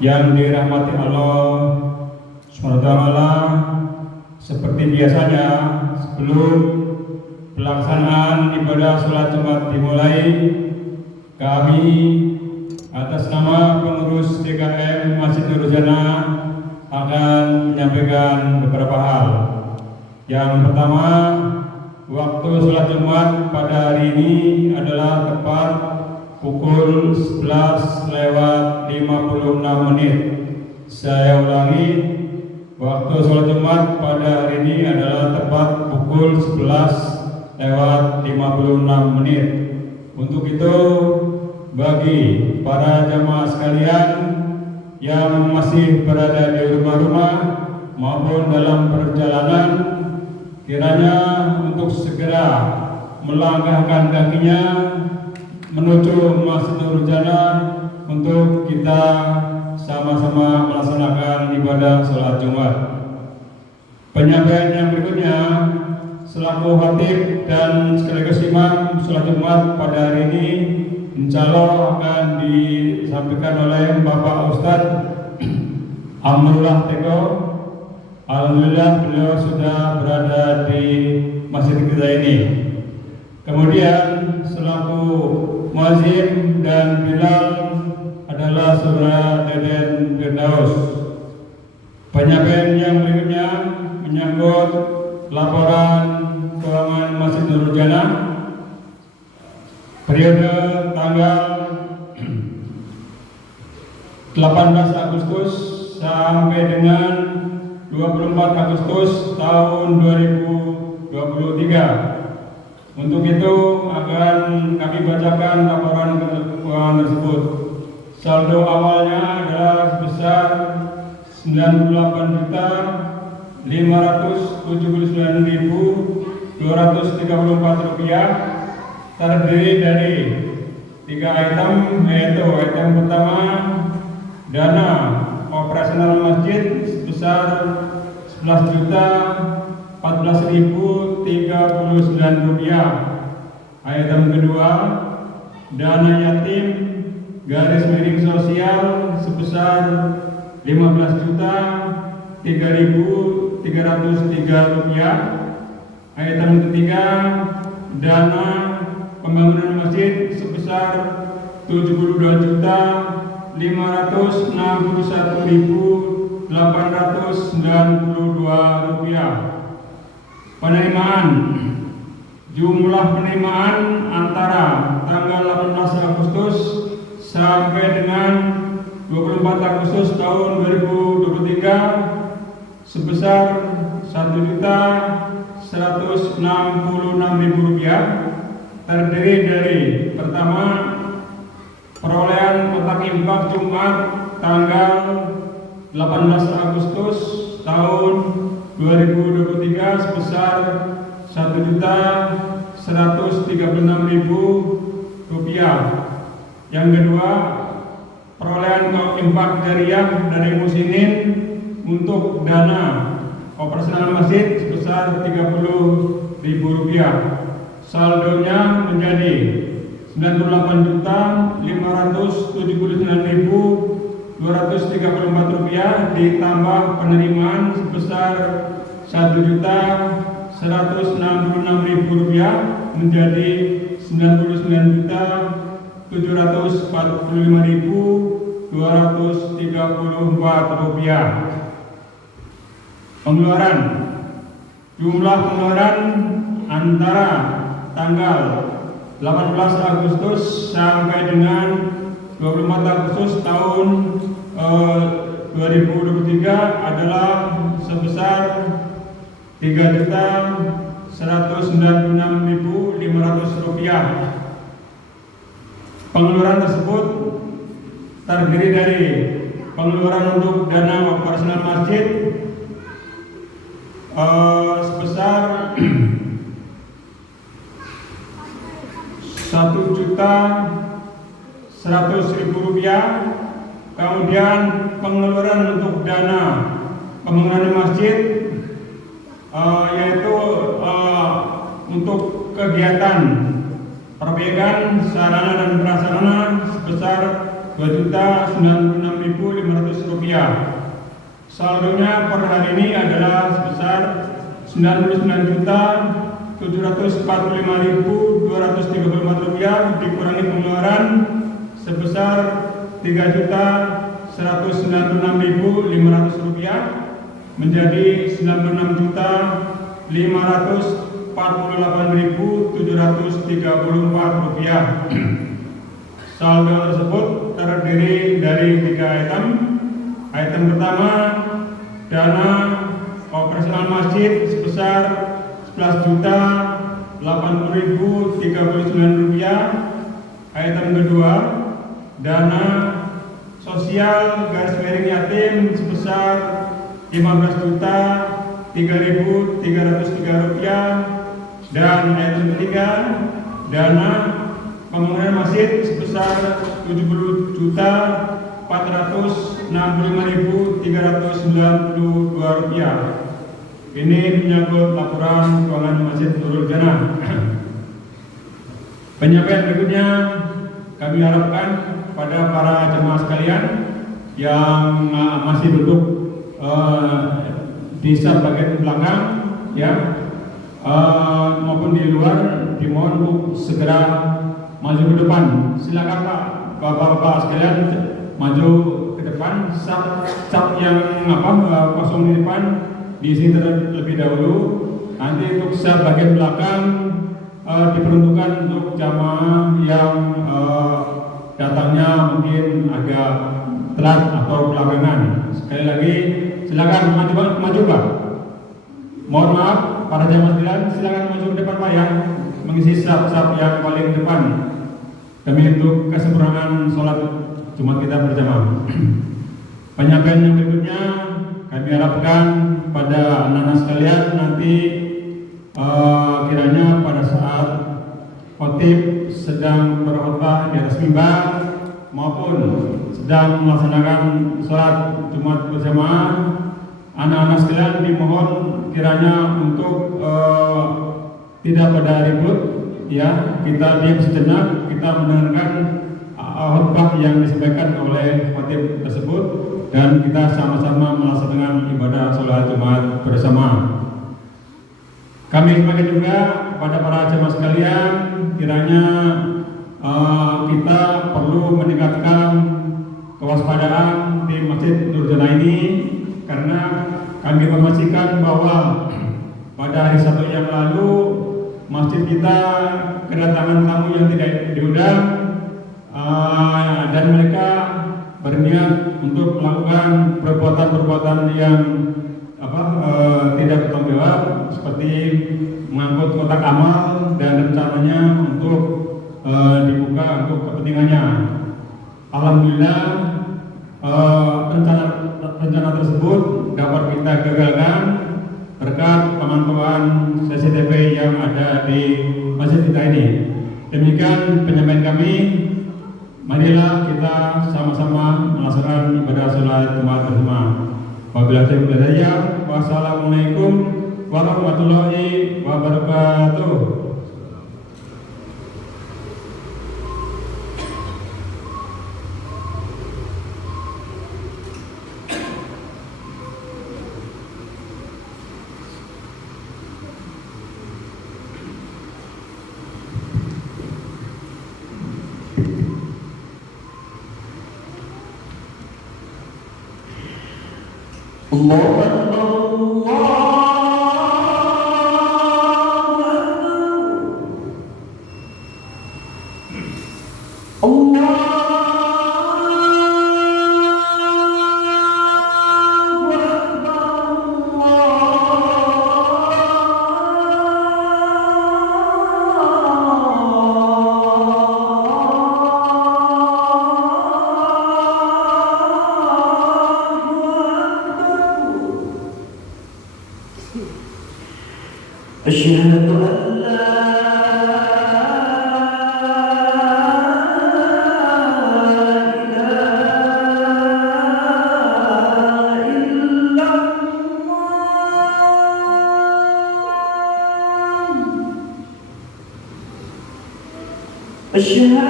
yang dirahmati Allah SWT, seperti biasanya sebelum pelaksanaan ibadah sholat Jumat dimulai, kami atas nama pengurus DKM Masjid Nurul Jannah akan menyampaikan beberapa hal. Yang pertama, waktu sholat Jumat pada hari ini adalah tepat pukul 11:56. Saya ulangi, waktu sholat Jumat pada hari ini adalah tepat pukul 11:56. Untuk itu, bagi para jamaah sekalian yang masih berada di rumah-rumah maupun dalam perjalanan, kiranya untuk segera melangkahkan kakinya menuju Masjid Nurul Jannah untuk kita sama-sama melaksanakan ibadah sholat Jumat. Penyampaian yang berikutnya, selaku khatib dan sekaligus imam sholat Jumat pada hari ini, insya Allah akan disampaikan oleh Bapak Ustadz Amrullah Teko. Alhamdulillah beliau sudah berada di masjid kita ini. Kemudian selaku muazzin dan bilal adalah saudara Deden Firdaus. Penyampaian yang berikutnya menyangkut laporan keuangan Masjid Nurul Jannah periode tanggal 18 Agustus sampai dengan 24 Agustus tahun 2023. Untuk itu akan kami bacakan laporan keuangan tersebut. Saldo awalnya adalah sebesar 98.579.234 rupiah, terdiri dari 3 item, yaitu item pertama dana operasional masjid sebesar 11.014.039 rupiah. Item kedua, dana yatim garis miring sosial sebesar 15.003.303 rupiah. Item ketiga, dana pembangunan masjid sebesar 72.561.892 rupiah. Penerimaan, jumlah penerimaan antara tanggal 18 Agustus sampai dengan 24 Agustus tahun 2023 sebesar 1.166.000 rupiah, terdiri dari pertama, perolehan kotak infak Jumat tanggal 18 Agustus tahun 2023 sebesar 1.136.000 rupiah. Yang kedua, perolehan infak jariah dari muslimin untuk dana operasional masjid sebesar 30.000 rupiah. Saldonya menjadi 98.579.234 rupiah ditambah penerimaan sebesar 1.166.000 rupiah menjadi 99.745.234 rupiah. Pengeluaran, jumlah pengeluaran antara tanggal 18 Agustus sampai dengan 24 Agustus tahun 2023 adalah sebesar 3.196.500 rupiah. Pengeluaran tersebut terdiri dari pengeluaran untuk dana operasional masjid sebesar 1.100.000 rupiah. Kemudian pengeluaran untuk dana pembangunan masjid yaitu untuk kegiatan perbaikan sarana dan prasarana sebesar 2.096.500 rupiah. Saldonya per hari ini adalah sebesar 99.745.234 rupiah dikurangi pengeluaran sebesar 3.196.500 rupiah menjadi 96.548.734 rupiah. Saldo tersebut terdiri dari 3 item. Item pertama, dana operasional masjid sebesar 11.080.039 rupiah. Item kedua, dana sosial garis miring yatim sebesar 15.003.303 rupiah. Dan item ketiga, dana pembangunan masjid sebesar 70.465.392 rupiah. Ini menyangkut laporan keuangan Masjid Nurul Jannah. Penyampaian berikutnya kami harapkan pada para jemaah sekalian yang masih duduk di sab bagian belakang, ya, maupun di luar, dimohon untuk segera maju ke depan. Silakan Pak, Bapak-bapak sekalian maju ke depan. Sab yang kosong di depan diisi terlebih dahulu. Nanti untuk sab bagian belakang diperuntukkan untuk jamaah yang datangnya mungkin agak telat atau belakangan. Sekali lagi silakan maju Pak. Mohon maaf para jamaah sekalian, silakan maju ke depan Pak ya, mengisi sab-sab yang paling depan demi untuk kesempurnaan sholat Jumat kita berjamaah. Penyampaian yang berikutnya kami harapkan pada anak-anak sekalian nanti kiranya pada saat khotib sedang berkhutbah di atas mimbar maupun sedang melaksanakan sholat Jumat berjamaah, anak-anak sekalian dimohon kiranya untuk tidak pada ribut, ya, kita diam sejenak, kita mendengarkan khutbah yang disampaikan oleh khotib tersebut dan kita sama-sama melaksanakan ibadah sholat Jumat bersama. Kami ingatkan juga pada para jemaah sekalian, kiranya kita perlu meningkatkan kewaspadaan di Masjid Nurul Jannah ini, karena kami memastikan bahwa pada hari Sabtu yang lalu masjid kita kedatangan tamu yang tidak diundang, dan mereka berniat untuk melakukan perbuatan-perbuatan yang tidak bertanggung jawab, seperti mengangkut kotak amal dan rencananya untuk dibuka untuk kepentingannya. Alhamdulillah rencana tersebut dapat kita gagalkan berkat pemantauan CCTV yang ada di masjid kita ini. Demikian penyampaian kami. Marilah kita sama-sama melaksanakan ibadah sholat Jumat bersama. Wassalamualaikum warahmatullahi wabarakatuh. Allahu Akbar. أشهد أن لا أشهد أن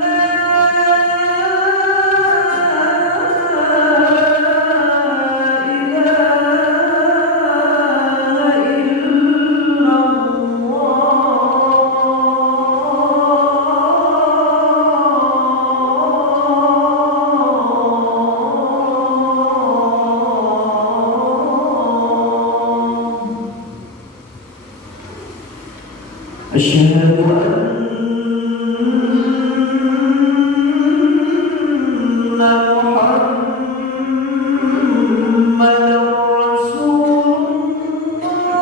لا أشهد أن محمدا رسول الله.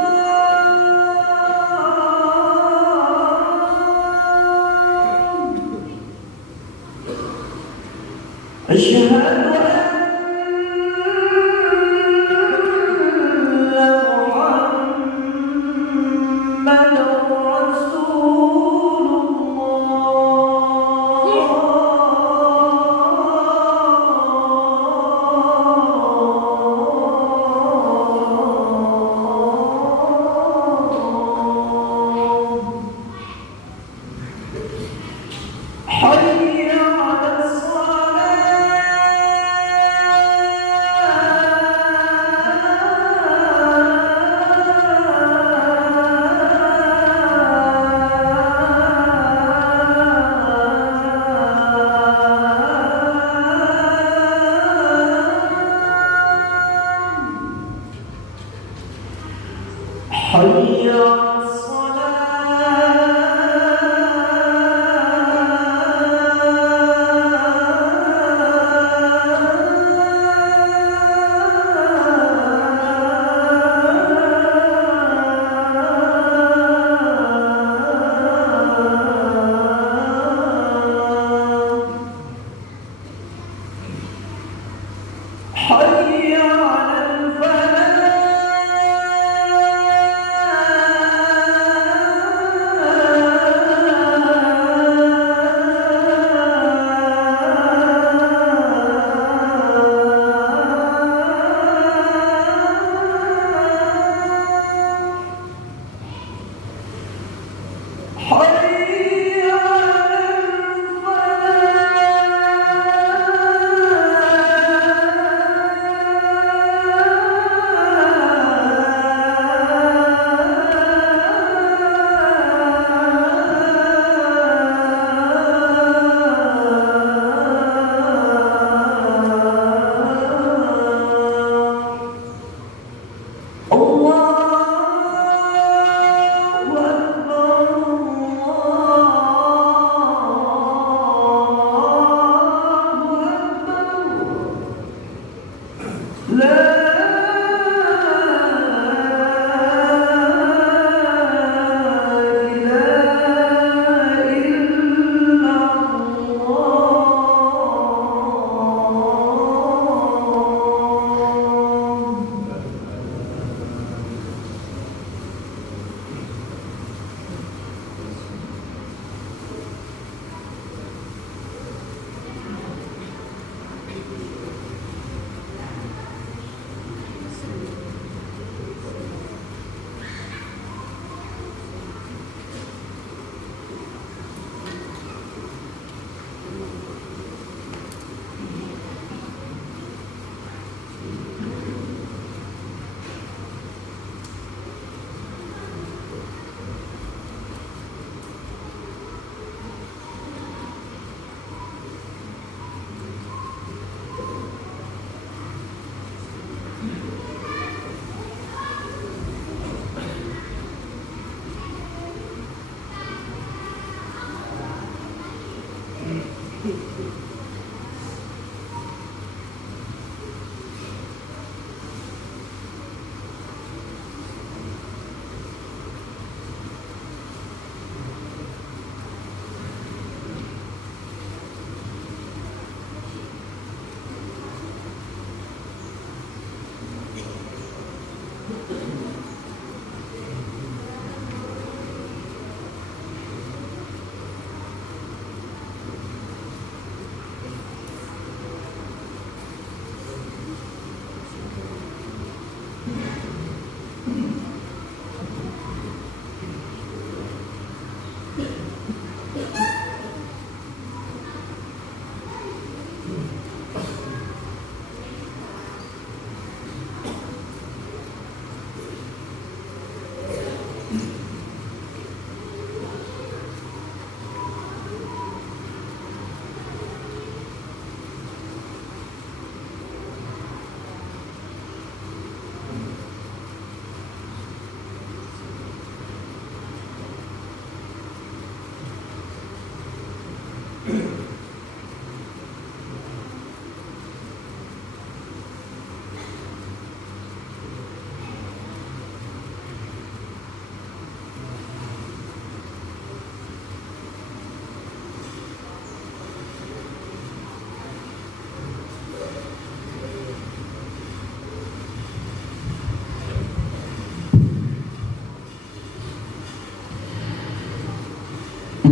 أشهد حي على حي على حي على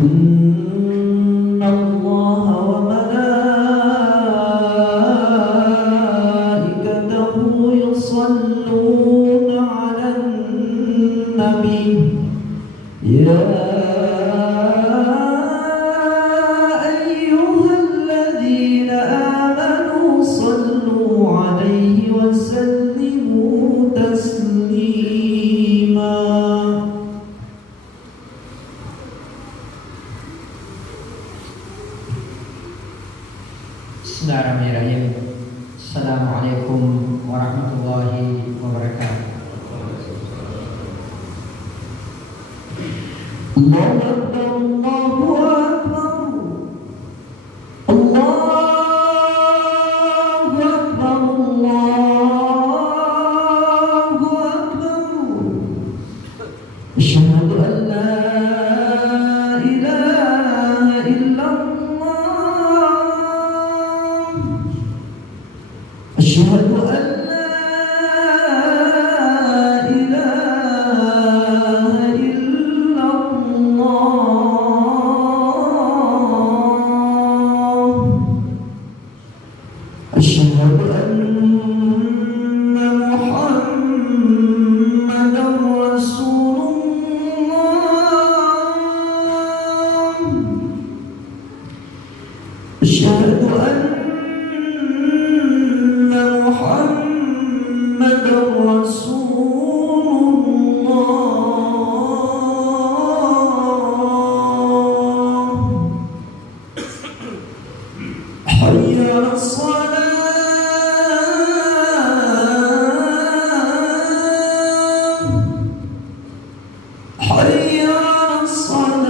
إن الله وملائكته يصلون على النبي يا أيها الذين آمنوا صلوا عليه وسلموا تسليما. Bismillahirrahmanirrahim. Assalamualaikum warahmatullahi wabarakatuh. Allahu Akbar, Allahu Akbar, Allahu Akbar, Allahu Akbar. Asyhadu an la ilaha illallah. Asyhadu an la ilaha illallah. Asyhadu anna Muhammadan Rasulullah. Asyhadu anna Muhammadan Rasulullah. Hayya 'alas salat. Hayya 'alas salat.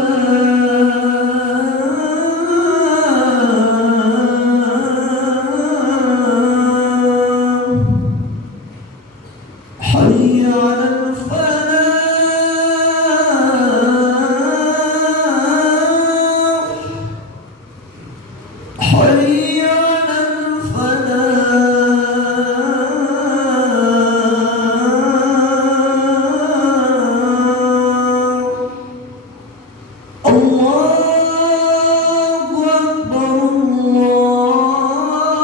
Hayya 'alal falah. Hayya 'alal falah. Allahu Akbar,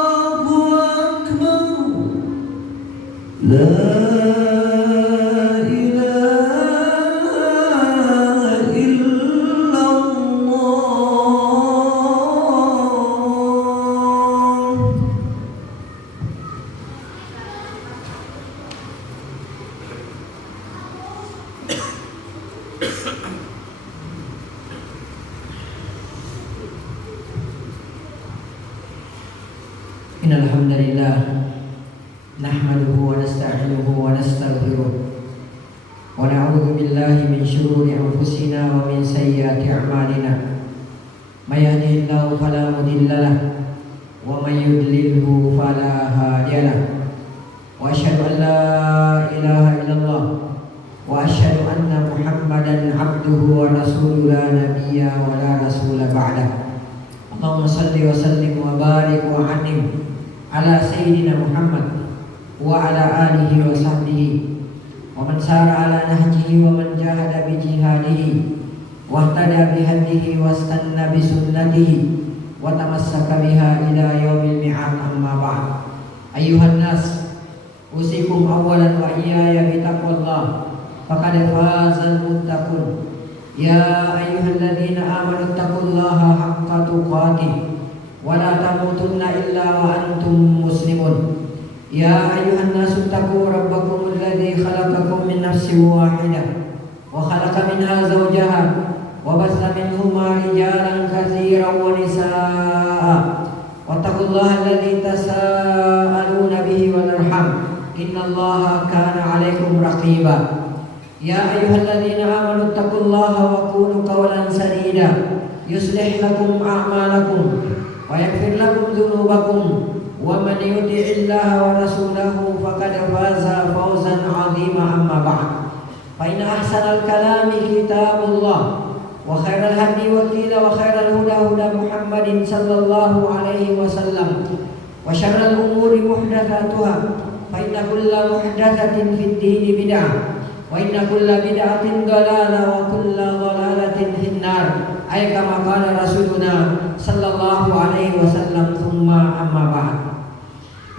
Allahu Akbar. La ilaha illallah. Innal hamdalillah nahmaduhu wa nasta'inuhu wa nastaghfiruh wa na'udzu billahi min shururi anfusina wa min sayyiati a'malina. May yahdihillahu fala mudilla lahu wa may yudlilhu fala hadiya lahu. Wa asyhadu an la ilaha illallah wa asyhadu anna Muhammadan 'abduhu wa rasuluhu la nabiyya wa la rasula ba'dahu. Allahumma salli wa sallim wa barik wa an'im ala sayyidina Muhammad wa ala alihi wa sahbihi wa man sara ala nahjihi wa man jahada bi jihadihi wa ihtada bi hadihi wa istanna bi sunnatihi wa tamassaka biha ila yaumil mi'ad. Amma ba'd. Ayyuhan nas, usikum awwalan wa iyaya bi taqwallah faqad fazal muttaqun. Ya ayyuhalladzina amanu taqullaha haqqa tuqatih wa la tamutunna illa wa antum muslimun. Ya ayyuhan nasu taqu rabbakum alladzi khalaqakum min nafsin wahidah wa khalaqa minha zawjaha wa bassa minhuma rijalan katsiran wa nisaa. Wattaqullaha alladzi tasaaluna bihi wal arham. Innallaha kana 'alaikum raqiba. Ya ayyuhalladzina amanu taqullaha wa qulu qawlan sadida yuslih lakum a'malakum wa yaghfir lakum dhunubakum wa man yuti'illaha wa rasulahu faqad faza fawzan 'azima. Amma ba'd. Fa inna ahsanal kalami kitabullah wa khairal hadi wa khairal huda huda Muhammadin sallallahu alaihi wasallam wa syarrul umuri muhdatsatuha fa inna kulla muhdatsatin fid dini bid'ah wa inna kulla bid'atin dhalalah wa kulla dhalalatin finnar. Ay kama qala Rasuluna sallallahu alaihi wasallam, thumma amma ba'd.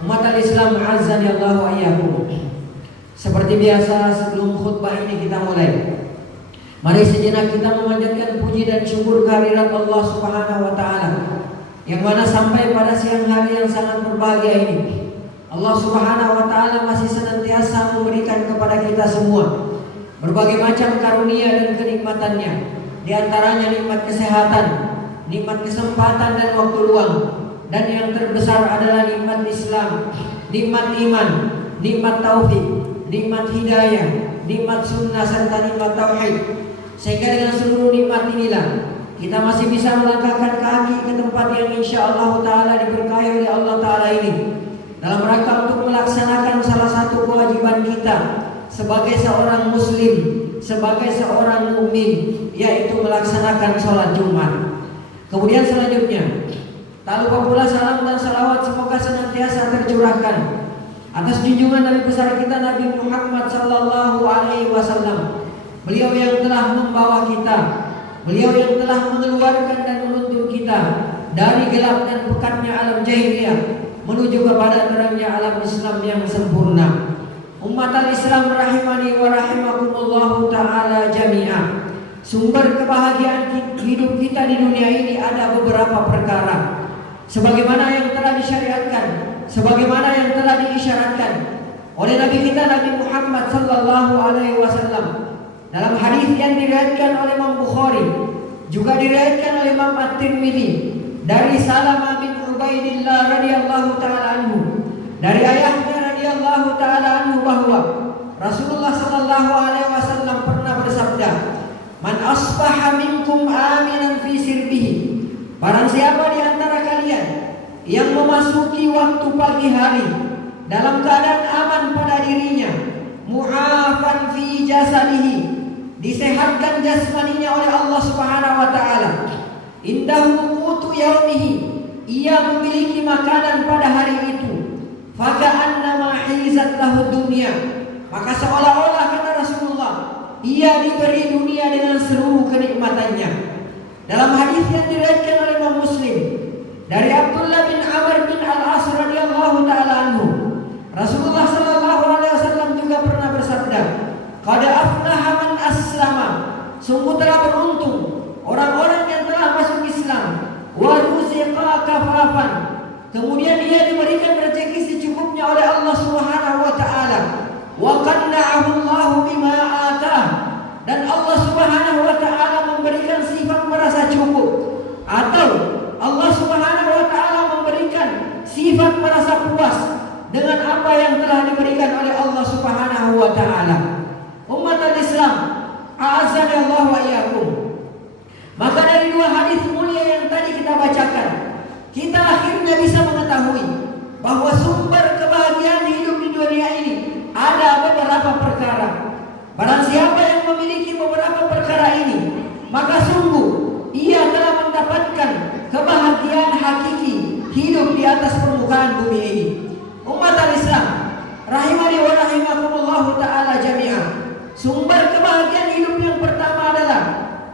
Umat al-Islam azani Allah wa iyyakum. Seperti biasa sebelum khutbah ini kita mulai, mari sejenak kita memanjatkan puji dan syukur kehadirat Allah Subhanahu wa taala yang mana sampai pada siang hari yang sangat berbahagia ini Allah Subhanahu wa taala masih senantiasa memberikan kepada kita semua berbagai macam karunia dan kenikmatannya. Di antaranya nikmat kesehatan, nikmat kesempatan dan waktu luang, dan yang terbesar adalah nikmat Islam, nikmat iman, nikmat taufik, nikmat hidayah, nikmat sunnah serta nikmat tauhid. Sehingga dengan seluruh nikmat inilah kita masih bisa melangkahkan kaki ke tempat yang insya Allah Ta'ala diberkahi oleh Allah Ta'ala ini, dalam rangka untuk melaksanakan salah satu kewajiban kita sebagai seorang muslim, sebagai seorang mukmin, yaitu melaksanakan sholat Jumat. Kemudian selanjutnya, tak lupa pula salam dan salawat semoga senantiasa tercurahkan atas junjungan Nabi besar kita Nabi Muhammad sallallahu alaihi wasallam. Beliau yang telah membawa kita, beliau yang telah mengeluarkan dan menuntun kita dari gelap dan pekatnya alam jahiliyah menuju kepada terangnya alam Islam yang sempurna. Umat al-Islam rahimani wa rahimakumullahu ta'ala jami'ah. Sumber kebahagiaan hidup kita di dunia ini ada beberapa perkara, sebagaimana yang telah disyariatkan, sebagaimana yang telah diisyaratkan oleh Nabi kita Nabi Muhammad sallallahu alaihi wasallam dalam hadis yang diriwayatkan oleh Imam Bukhari, juga diriwayatkan oleh Imam At-Tirmidzi dari Salamah bin Ubaidillah radhiyallahu taala anhu, dari ayahnya radhiyallahu taala anhu, bahwa Rasulullah sallallahu alaihi wasallam pernah bersabda, "Man asbaha minkum aminan fi sirbihi." Barang siapa di antara kalian yang memasuki waktu pagi hari dalam keadaan aman pada dirinya, mu'afan fi jasadihi, disehatkan jasmaninya oleh Allah Subhanahu wa taala, indahu qutu yaumihi, ia memiliki makanan pada hari itu, faka'annama hizat lahu dunya, maka seolah-olah kata Rasulullah, ia diberi dunia dengan seluruh kenikmatannya. Dalam hadis yang diriwayatkan oleh Imam Muslim dari Abdullah bin Amr bin Al-As radhiyallahu taala anhu, Rasulullah sallallahu alaihi wasallam juga pernah bersabda, "Qad aflaha man aslama." Sungguh telah beruntung orang-orang yang telah masuk Islam, wa ruziqa kafafan, kemudian ia diberikan rezeki secukupnya oleh Allah Subhanahu wa taala, wa qanna'ahu Allah bima atah, dan Allah Subhanahu wa taala memberikan sifat merasa cukup, atau Allah Subhanahu wa taala memberikan sifat merasa puas dengan apa yang telah diberikan oleh Allah Subhanahu wa taala. Umat al-Islam, a'azzani Allah wa iyyakum. Maka dari dua hadis mulia yang tadi kita bacakan, kita akhirnya bisa mengetahui bahwa sumber kebahagiaan hidup di dunia ini ada beberapa perkara. Barang siapa yang memiliki beberapa perkara ini, maka sungguh ia telah mendapatkan kebahagiaan hakiki hidup di atas permukaan bumi ini. Umat al-Islam rahimani wa rahimakumullahu ta'ala jami'ah. Sumber kebahagiaan hidup yang pertama adalah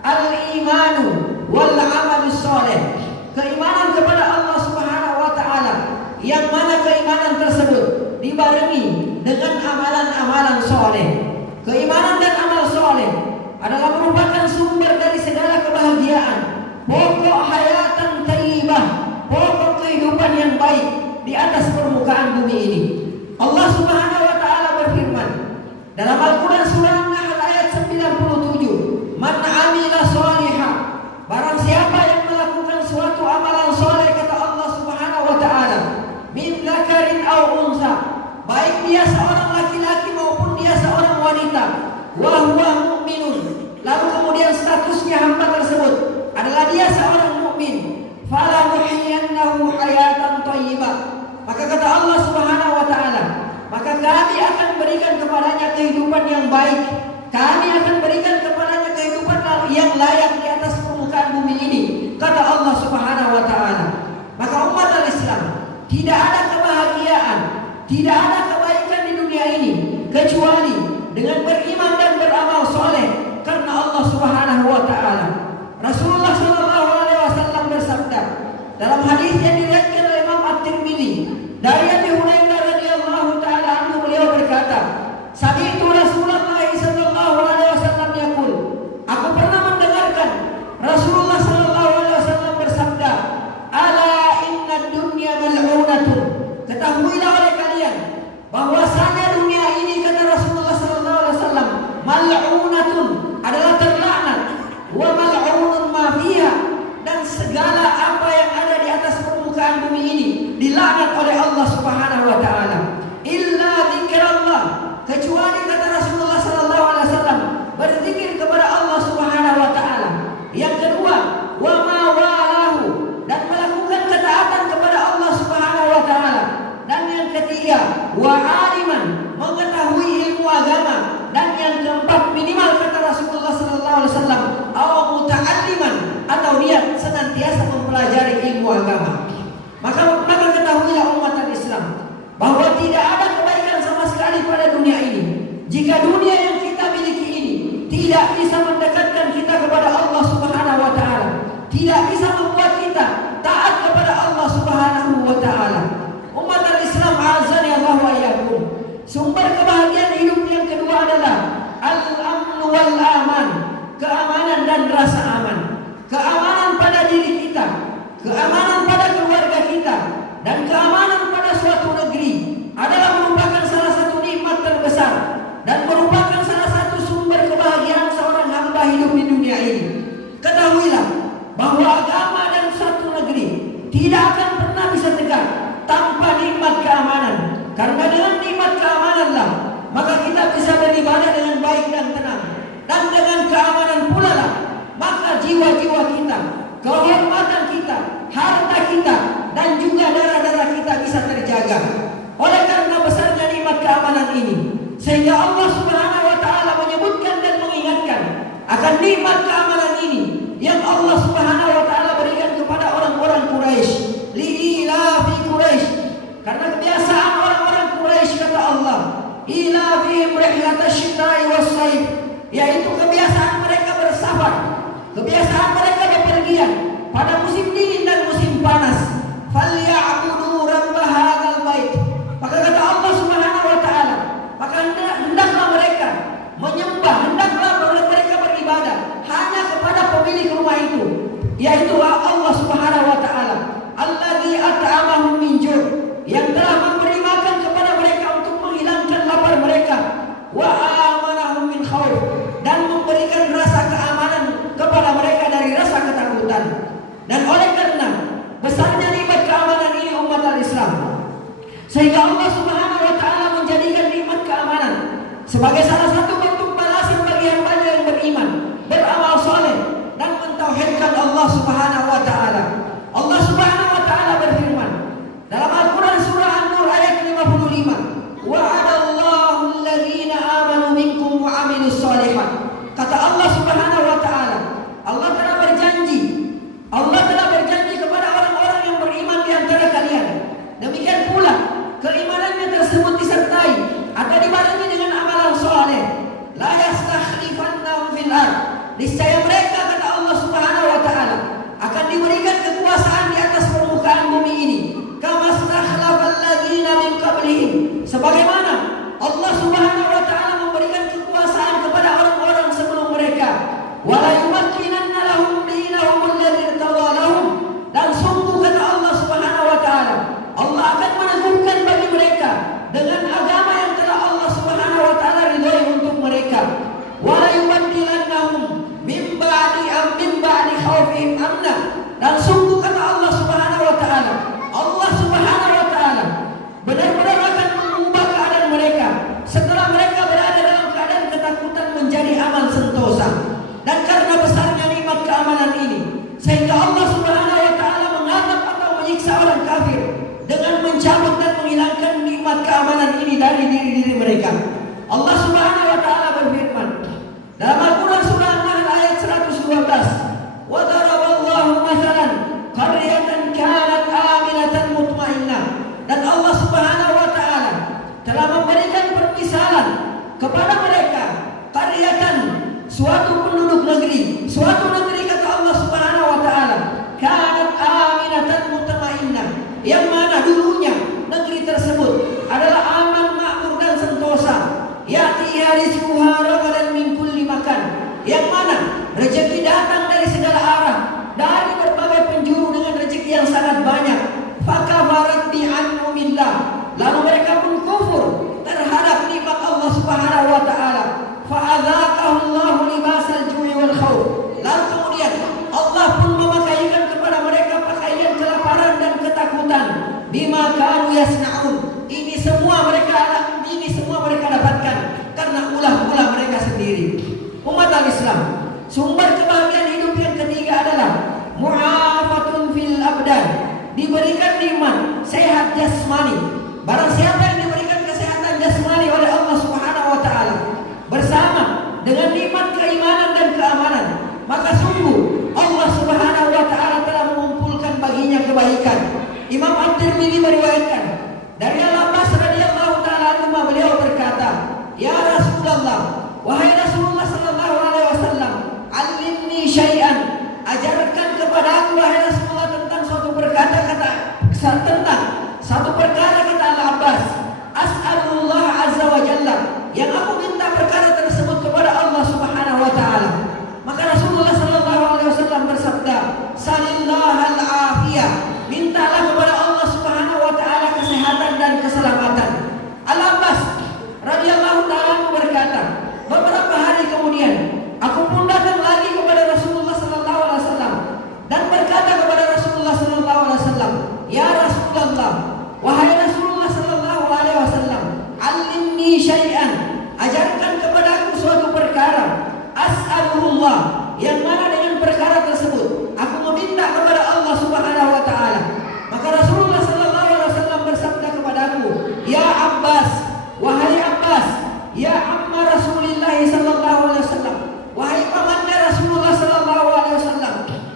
al-imanu wal amalus soleh, keimanan kepada Allah Subhanahu wa taala, yang mana keimanan tersebut dibarengi dengan amalan-amalan soleh. Keimanan dan amal soleh adalah merupakan sumber dari segala kebahagiaan, pokok hayatan thayyibah, pokok kehidupan yang baik di atas permukaan bumi ini. Allah Subhanahu wa taala berfirman dalam Al-Qur'an surah An-Nahl ayat 97, "Man 'amila shalihan." Barang siapa yang melakukan suatu amalan soleh, kata Allah Subhanahu wa taala, "min dzakarin aw unsa," baik dia seorang laki-laki maupun dia seorang wanita, "wa huwa mu'minun," lalu kemudian statusnya hamba tersebut adalah dia seorang mukmin, "falanuhyiyannahu hayatan thayyibah," maka kata Allah Subhanahu wa taala, maka kami akan berikan kepadanya kehidupan yang baik, kami akan berikan kepadanya kehidupan yang layak di atas permukaan bumi ini, kata Allah Subhanahu wa taala. Maka umat al-Islam, tidak ada kebahagiaan, tidak ada kebaikan di dunia ini kecuali dengan beriman dan beramal soleh karena Allah Subhanahu wa taala. Rasulullah sallallahu alaihi wasallam bersabda dalam hadis yang diriwayatkan oleh Imam At-Tirmidzi dari Abi Hurairah radhiyallahu taala anhu, beliau berkata, "Sami'tu Rasulullah sallallahu alaihi wasallam yaqul." Aku pernah mendengarkan Rasulullah sallallahu alaihi wasallam bersabda, "Ala inna dunya mal'unatun." Ketahuilah oleh kalian bahwasanya dunia ini, kata Rasulullah sallallahu alaihi wasallam, mal'unatun, adalah terlaknat, wa mal'unun ma fiha, dan segala apa yang ada di atas permukaan bumi ini dilaknat oleh Allah Subhanahu wa taala, illa zikrullah, kecuali kata Rasulullah sallallahu alaihi wasallam berzikir kepada Allah Subhanahu wa taala. Yang kedua, wa ma walahu, dan melakukan ketaatan kepada Allah Subhanahu wa taala. Dan yang ketiga, wa aliman, mengetahui ilmu agama. Dan yang keempat, minimal kata Rasulullah sallallahu alaihi wasallam, aw muta'alliman, atau dia senantiasa mempelajari ilmu agama. Maka ketahuilah umat Islam bahwa tidak ada kebaikan sama sekali pada dunia ini jika dunia yang kita miliki ini tidak bisa mendekatkan kita kepada Allah Subhanahu wa taala, tidak bisa membuat kita taat kepada Allah Subhanahu wa taala. Umat Islam azan ya Allah wa iyyakum. Sumber kebahagiaan hidup yang kedua adalah al-amn wal aman, keamanan dan rasa aman. Keamanan pada diri kita, keamanan pada keluarga kita, dan keamanan pada suatu negeri adalah merupakan salah satu nikmat terbesar dan merupakan salah satu sumber kebahagiaan seorang hamba hidup di dunia ini. Ketahuilah bahwa agama dan suatu negeri tidak akan pernah bisa tegak tanpa nikmat keamanan. Karena dengan nikmat keamananlah maka kita bisa beribadah dengan baik dan tenang. Dan dengan keamanan pula lah maka jiwa-jiwa kita, kehormatan kita, harta kita, dan juga darah-darah kita bisa terjaga. Oleh karena besarnya nikmat keamanan ini, sehingga Allah Subhanahu wa taala menyebutkan dan mengingatkan akan nikmat keamanan ini yang Allah Subhanahu wa taala berikan kepada orang-orang Quraisy. Li'ilafi Quraisy, karena kebiasaan orang-orang Quraisy, kata Allah, ilafihim rihlatash syita'i was-shaif, yaitu kebiasaan mereka bersafar, kebiasaan mereka bepergian pada musim dingin dan musim panas. Falya'budu rabb hadzal bait, maka kata Allah Subhanahu wa taala, maka hendaklah mereka menyembah, hendaklah mereka beribadah hanya kepada pemilik rumah itu, yaitu Allah Subhanahu wa taala, alladzi at'amahum min ju', yang telah memberi makan kepada mereka untuk menghilangkan lapar mereka, wa amanahum min khauf, dan memberikan rasa keamanan kepada mereka dari rasa ketakutan. Dan oleh karena besarnya nikmat keamanan ini umat al-Islam, sehingga Allah Subhanahu wa taala menjadikan nikmat keamanan sebagai salah satu bentuk balasan bagi hamba yang beriman, beramal soleh, dan mentauhidkan Allah Subhanahu wa taala. Allah Subhanahu wa taala berfirman dalam Al-Qur'an surah An-Nur ayat 55, wa'adallahu alladhina amanu minkum wa 'amilus shalihat. Kata Allah Subhanahu wa taala, Allah telah berjanji kepada orang-orang yang beriman di antara kalian. Demikian pula keimanannya tersebut disertai atau dibarengi dengan amalan saleh. La yastakhlifannahum fil ardh, niscaya mereka, kata Allah Subhanahu wa taala, akan diberikan kekuasaan di atas permukaan bumi ini. Kama stakhlafal ladzina min qablihim, sebagaimana Allah Subhanahu wa taala memberikan kekuasaan kepada orang-orang sebelum mereka. Wala yumakkinanna lahum dinahum alladzi irtadha lahum, dan sungguh kata Allah Subhanahu wa taala, Allah akan meneguhkan bagi mereka dengan agama yang telah Allah Subhanahu wa taala ridhoi untuk mereka. Wala yubaddilannahum min ba'di khaufihim amna, dan sungguh kata Allah Subhanahu wa taala, Allah Subhanahu wa taala benar-benar akan mengubah keadaan mereka setelah mereka berada dalam keadaan ketakutan menjadi aman sentosa. Dan karena besarnya nikmat keamanan ini, sehingga Allah Subhanahu wa taala mengadab atau menyiksa orang kafir dengan mencabut dan menghilangkan nikmat keamanan ini dari diri-diri mereka. Allah Subhanahu wa taala berfirman dalam Al-Qur'an surah An-Nahl ayat 112, wa daraballahu mathalan qaryatan kanat aminatan mutmainnah, dan Allah Subhanahu wa taala telah memberikan permisalan kepada mereka Subhanahu wa taala, fa'adzaqahu Allahu libasal ju'i wal khauf. Lalu kemudian Allah pun memakaikan kepada mereka pakaian kelaparan dan ketakutan. Bima kanu yasna'un. Ini semua mereka dapatkan karena ulah-ulah mereka sendiri. Umat al-Islam, sumber kebahagiaan hidup yang ketiga adalah mu'afatun fil abdan, diberikan nikmat sehat jasmani. Barang siapa yang diberikan kesehatan jasmani oleh Allah Subhanahu wa taala bersama dengan nikmat keimanan dan keamanan, maka sungguh Allah Subhanahu wa taala telah mengumpulkan baginya kebaikan. Imam At-Tirmidzi meriwayatkan dari Al-Abbas radhiyallahu taala anhu, beliau berkata, "Ya Rasulullah, wahai Rasulullah sallallahu alaihi wasallam, alimni syai'an, ajarkan kepada aku wahai Rasulullah tentang suatu perkara kata Al-Abbas, as'alullah azza wa jalla, yang aku minta perkara tersebut kepada Allah Subhanahu wa taala." Maka Rasulullah sallallahu alaihi wasallam bersabda, "Salillahal afiyah, mintalah kepada Allah Subhanahu wa taala kesehatan dan keselamatan." Al-Abbas radhiyallahu taala berkata, beberapa hari kemudian aku pun datang lagi kepada Rasulullah sallallahu alaihi wasallam dan berkata kepada Rasulullah sallallahu alaihi wasallam, "Ya Rasulullah, wahai Rasulullah sallallahu alaihi wasallam, alimni syai'an, ajarkan kepadaku suatu perkara, as'alullah, yang mana dengan perkara tersebut aku meminta kepada Allah Subhanahu wa taala." Maka Rasulullah sallallahu alaihi wasallam bersabda kepadaku, "Ya Abbas, wahai Abbas, ya amma Rasulillah sallallahu alaihi wasallam, wahai pamannya Rasulullah sallallahu alaihi wasallam,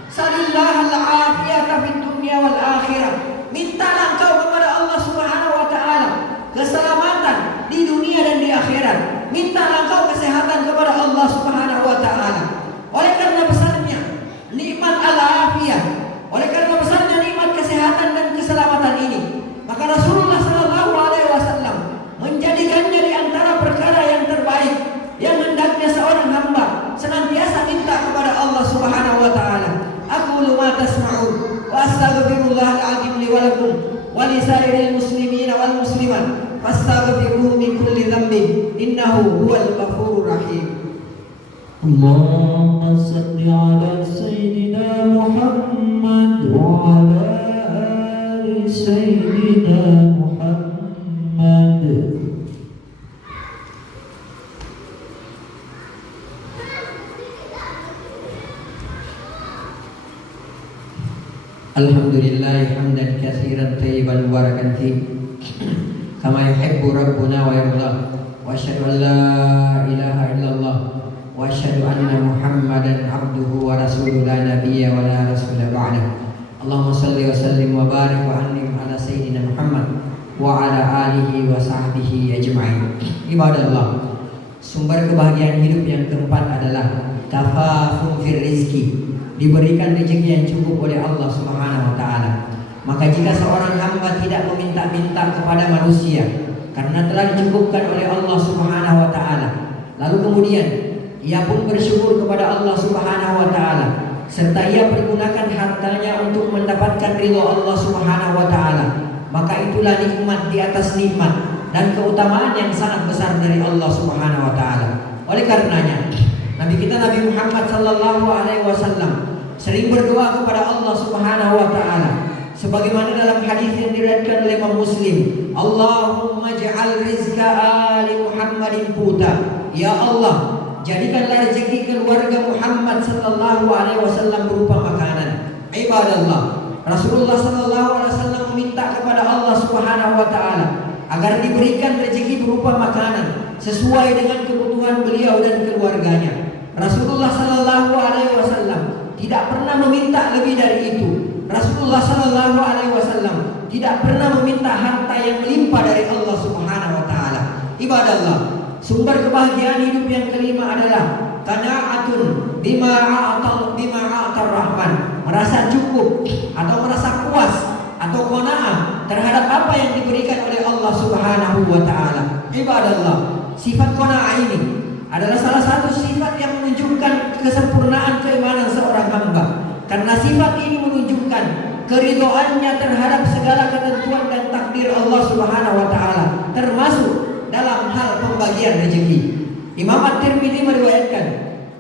salillahal afiyata fid dunya wal akhirah, mintalah engkau kepada Allah Subhanahu wa taala keselamatan di dunia dan di akhirat, mintalah engkau kesehatan kepada Allah Subhanahu wa taala." Oleh karena besarnya nikmat al-afiyah, oleh karena besarnya nikmat kesehatan dan keselamatan ini, maka Rasulullah sallallahu alaihi wasallam menjadikannya di antara perkara yang terbaik yang hendaknya seorang hamba senantiasa minta kepada Allah Subhanahu wa taala. Aqulu ma tasma'un wa astaghfirullahal azim li wa lakum wa li sairil muslimin wal muslimat fastaghfiruhu min kulli dhanbin innahu huwal ghafurur rahim. اللهم صل على سيدنا محمد وعلى آل سيدنا محمد. Alhamdulillah hamdan katsiran thayyiban mubarakan fi kama yuhibbu rabbuna wa yarda, wa asyhadu an la ilaha illallah wa asyhadu anna Muhammadan abduhu wa rasuluhu la nabiyya wa la rasula ba'dah. Allahumma salli wa sallim wa barik wa an'im ala sayyidina Muhammad wa ala alihi wa sahbihi ajma'in. Ibadallah, sumber kebahagiaan hidup yang keempat adalah tafafun fir rizki, diberikan rezeki yang cukup oleh Allah Subhanahu wa taala. Maka jika seorang hamba tidak meminta-minta kepada manusia karena telah dicukupkan oleh Allah Subhanahu wa taala, lalu kemudian ia pun bersyukur kepada Allah Subhanahu wa taala, serta ia pergunakan hartanya untuk mendapatkan ridha Allah Subhanahu wa taala, maka itulah nikmat di atas nikmat dan keutamaan yang sangat besar dari Allah Subhanahu wa taala. Oleh karenanya Nabi kita Nabi Muhammad sallallahu alaihi wasallam sering berdoa kepada Allah Subhanahu wa taala sebagaimana dalam hadis yang diriwayatkan oleh Imam Muslim, Allahumma ja'al rizqa ali Muhammadin quta, ya Allah, jadikanlah rezeki keluarga Muhammad sallallahu alaihi wasallam berupa makanan. Ibadallah, Rasulullah sallallahu alaihi wasallam meminta kepada Allah Subhanahu wa taala agar diberikan rezeki berupa makanan sesuai dengan kebutuhan beliau dan keluarganya. Rasulullah sallallahu alaihi wasallam tidak pernah meminta lebih dari itu. Rasulullah sallallahu alaihi wasallam tidak pernah meminta harta yang melimpah dari Allah Subhanahu wa taala. Ibadallah, sumber kebahagiaan hidup yang kelima adalah qanaatun bima a'tar rahman, merasa cukup atau merasa puas atau qanaah terhadap apa yang diberikan oleh Allah Subhanahu wa taala. Ibadallah, sifat qanaah ini adalah salah satu sifat yang menunjukkan kesempurnaan keimanan seorang hamba, karena sifat ini menunjukkan keridhoannya terhadap segala ketentuan dan takdir Allah Subhanahu wa taala, termasuk dalam hal pembagian rezeki. Imam At-Tirmidzi meriwayatkan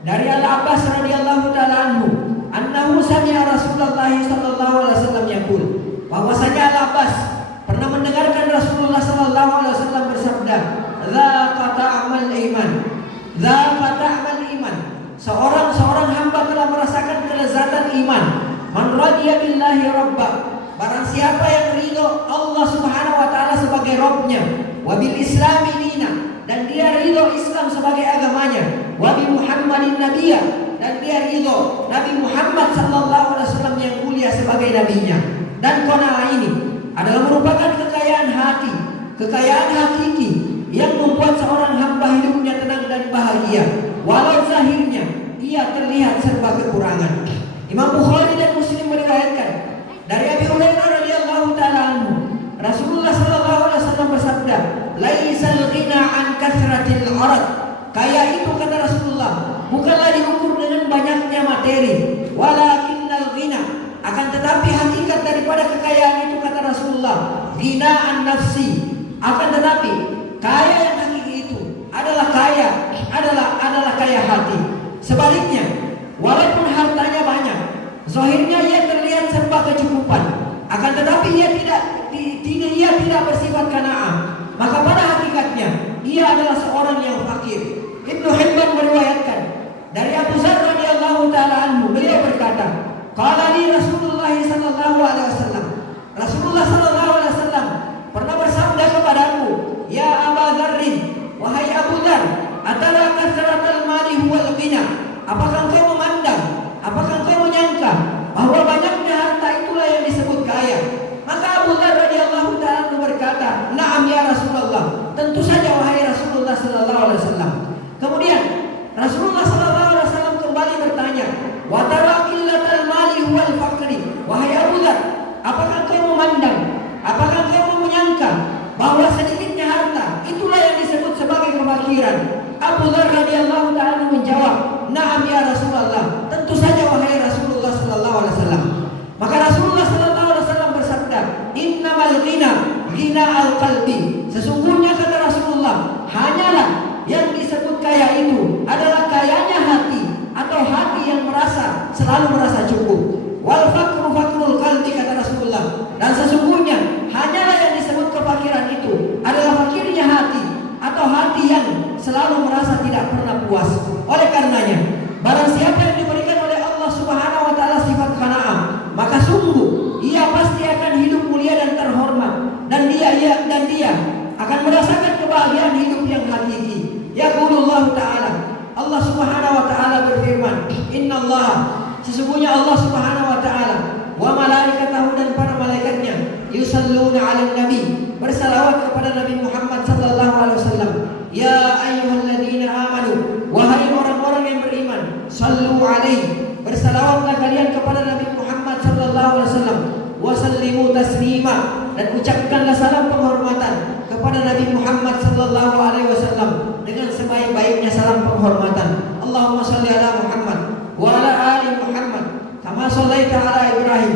dari Al-Abbas radhiyallahu taala anhu, annahu sami'a Rasulullah sallallahu alaihi wasallam yaqul, bahwasanya Al-Abbas pernah mendengarkan Rasulullah sallallahu alaihi wasallam bersabda, "Dzaqa ta'mal iman." Dzaqa ta'mal iman. Seorang hamba telah merasakan kelezatan iman. Man radiya billahi rabba. Barang siapa yang ridho Allah Subhanahu wa taala sebagai Rabbnya, wa bil islami dina, dan dia ridho Islam sebagai agamanya, wa bi Muhammadin nabiyya, dan dia ridho Nabi Muhammad sallallahu alaihi wasallam yang mulia sebagai nabinya. Dan qanaah ini adalah merupakan kekayaan hati, kekayaan hakiki yang membuat seorang hamba hidupnya tenang dan bahagia, walau zahirnya ia terlihat serba kekurangan. Imam Bukhari dan Muslim meriwayatkan dari Abi Hurairah radhiyallahu taala anhu, Rasulullah sallallahu alaihi wasallam bersabda, "Laisal ghina an kathratil arad." Kaya itu, kata Rasulullah, bukanlah diukur dengan banyaknya materi, walakinnal ghina, akan tetapi hakikat daripada kekayaan itu, kata Rasulullah, ghina an nafsi, akan tetapi kaya yang hakiki itu adalah kaya hati. Sebaliknya, walaupun hartanya banyak, zahirnya ia terlihat serba kecukupan, akan tetapi ia tidak bersifat qanaah, maka pada hakikatnya ia adalah seorang yang fakir. Ibnu Hibban meriwayatkan dari Abu Dzar radhiyallahu taala anhu, beliau berkata, qala li Rasulullah sallallahu alaihi wasallam, Rasulullah sallallahu alaihi wasallam pernah bersabda kepadaku, ya Abu Dzar, wahai Abu Dzar, atara kasratul mali huwal ghina, apakah engkau memandang, apakah engkau menyangka bahwa banyaknya harta itulah yang disebut kaya? Maka Abu Dzar radhiyallahu taala berkata, "Na'am ya Rasulullah." Tentu saja wahai Rasulullah sallallahu alaihi wasallam. Kemudian Rasulullah sallallahu alaihi wasallam kembali bertanya, "Wa tara qillatal mali wal faqri." Wahai Abu Dzar, apakah engkau memandang, apakah engkau menyangka bahwa sedikitnya harta itulah yang disebut sebagai kefakiran? Abu Dzar radhiyallahu taala menjawab, "Na'am ya Rasulullah." Tentu saja wahai Rasulullah sallallahu alaihi wasallam. Maka Rasulullah sallallahu alaihi wasallam bersabda, "Innamal ghina ghina al-qalbi." Sesungguhnya, kata Rasulullah, hanyalah yang disebut kaya itu adalah kayanya hati, atau hati yang selalu merasa cukup. Wal faqru faqrul qalbi, kata Rasulullah, dan sesungguhnya hanyalah yang disebut kefakiran itu adalah fakirnya hati, atau hati yang selalu merasa tidak pernah puas. Oleh karenanya, barang siapa yang diberikan oleh Allah Subhanahu wa taala sifat qanaah, maka sungguh ia pasti akan hidup mulia dan terhormat, dan dia akan merasakan kebahagiaan hidup yang hakiki. Yaqulullah ta'ala, Allah Subhanahu wa taala berfirman, "Innallaha," sesungguhnya Allah Subhanahu wa taala, "wa malaikatahu," dan para malaikatnya, "yusalluna 'alan nabi," bersalawat kepada Nabi Muhammad sallallahu alaihi wasallam. Ya ayyuhalladzina amanu, wahai orang-orang yang beriman, sallu alaihi, bersalawatlah kalian kepada Nabi Muhammad sallallahu alaihi wasallam, wa sallimu taslima, dan ucapkanlah salam penghormatan kepada Nabi Muhammad sallallahu alaihi wasallam dengan sebaik-baiknya salam penghormatan. Allahumma shalli ala Muhammad wa ala ali Muhammad kama shallaita ala Ibrahim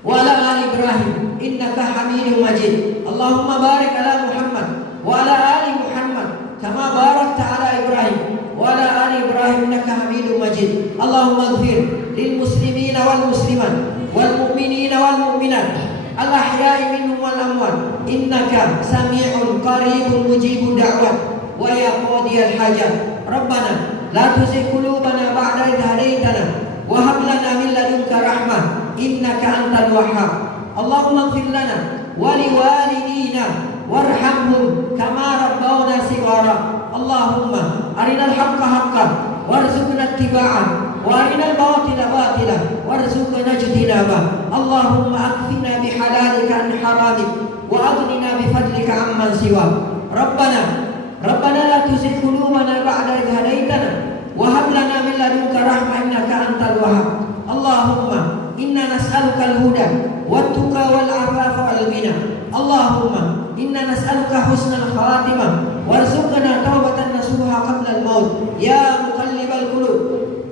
wa ala ali Ibrahim innaka Hamidum Majid. Allahumma barik ala Muhammad wa ala ali Muhammad kama barakta ala Ibrahim wa ala ali Ibrahim innaka Hamidum Majid. Allahumma ighfir lil muslimina wal muslimat wal mu'minina wal mu'minat al-ahya'i minhum wal amwat innaka sami'un qaribun mujibud da'wat wa ya qadiyal hajat. Rabbana la tuzigh qulubana ba'da idh hadaytana wa hab lana min ladunka rahmah innaka antal wahhab. Allahumma ighfir lana wa liwalidina warhamhum kama rabbawna shighara. Allahumma arinal haqqa haqqan warzuqna ittiba'ah wa arinal batila batila warzuqna ijtinabah. Allahumma akfina bihalalika an haramik wa aghnina bifadlika amman siwak. Rabbana la tuzigh qulubana ba'da idh hadaytana wa hab lana min ladunka rahmah innaka antal wahhab. Allahumma inna nas'aluka al-huda wat-tuqa wal-'afafa wal-ghina. Allahumma inna nas'aluka husnal khatimah warzuqna taubatan nasuha qabla al-maut. Ya muqallibal qulub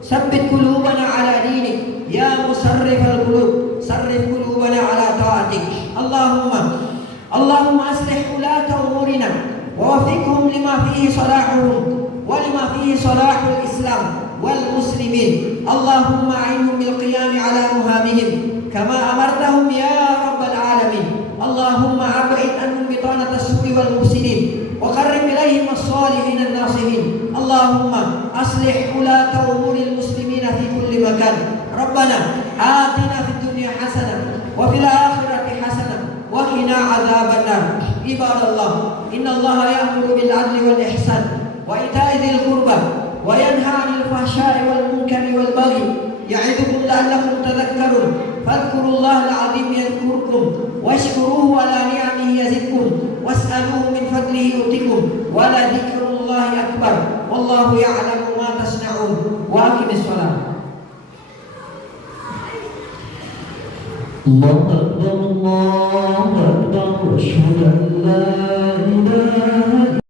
sabbit qulubana ala dinik. Ya musarrifal qulub sarrif qulubana ala ta'atik. Allahumma aslih ulata umurina wa ووفقهم لما فيه صلاحهم ولما فيه صلاح الإسلام والمسلمين. اللهم أعنهم بالقيام على مهامهم كما أمرتهم يا رب العالمين. اللهم أبعد عنهم بطانة السوء والمفسدين وقرب إليهم الصالحين الناصحين. اللهم أصلح ولاة أمور المسلمين في كل مكان. ربنا آتنا في الدنيا حسنة وفي الآخرة حسنة وقنا عذاب النار. عباد الله، إن الله يأمر بالعدل والإحسان وإيتاء ذي القربى وينهى عن الفحشاء والمنكر والبغي يعظكم لعلكم تذكرون. فاذكروا الله العظيم يذكركم واشكروه على نعمه يزدكم واسألوه من فضله يؤتكم ولذكر الله أكبر والله يعلم ما تصنعون. وأقم الصلاة. الله أكبر الله أكبر أشهد أن لا إله